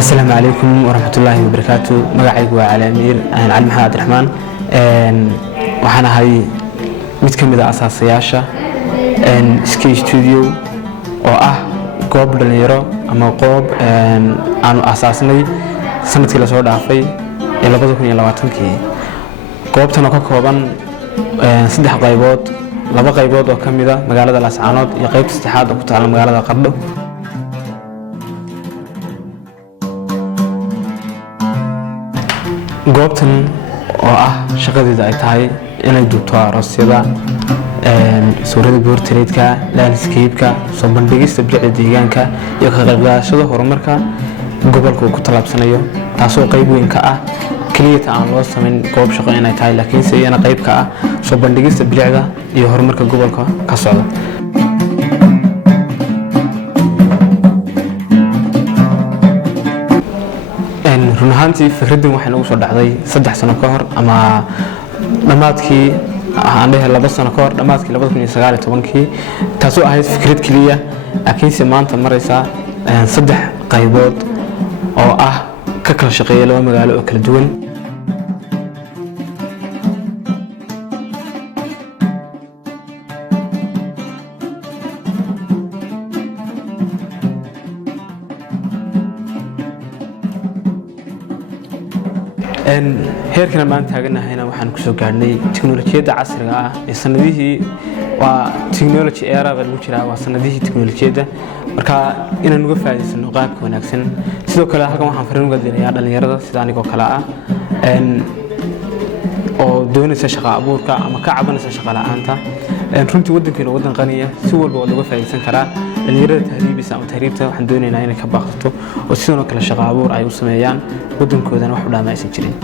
السلام عليكم ورحمة الله وبركاته. مقعيق وعلى أمير علي محمد عبد الرحمن. وحنا هاي متكملة أساسياشة سكي ستوديو قوب دلنيرو أما قوب أنا أساسني سنة كلا صور دافي يلا بدو كني لواتن كي قوب تناقة قوبان سدح قيبات لبا قيبات وكملة مقالة الأسعانات يقيب استحاد وكتعلم مقالة قرده. goobtan oo shaqadeeda ay tahay inay duubto aroosyada suurada portrait-ka landscape-ka soo bandhigista bilicda deegaanka iyo ka qaybqaadashada horumarka gobolka uu ku talaabsanayo taasoo qayb weyn ka ah kaliya aan loo sameyn goob shaqo inay tahay laakiin iyana qayb ka ah soo bandhigista bilicda iyo horumarka gobolka ka socda. run ahaantii fikraddan waxay nagu soo dhacday 3 sano ka hor ama dhamaadkii aan dhahay 2 sano ka hor dhamaadkii 2019 taasoo ahayd fikrad kaliya laakiinse maanta maraysa 3 qaybood oo ka kala shaqeeya laba magaalo oo kala duwan. heerkan maanta taaganahay waxaan ku soo gaarnay tiknoolajiyada casriga ah ee sanadihii waa technology era lagu jiraa waa sanadihii tiknoolajiyada marka inaan uga faa'iideysano qaabka wanaagsan sidoo kale halkan waxaan fariin uga dirayaa dhalinyarada sida anigoo kale oo doonaysa shaqo abuurka ama ka cabanaysa shaqo la'aanta runtii wadankeena wadan qaniya si walba oo laga faa'iideysan karaa dhalinyarada tahriibisa ama tahriibta waxaan doonaynaa inay ka baaqsato oo sidoo kale shaqo abuur ay u sameeyaan wadankoodana wax u dhaamaysan jirin.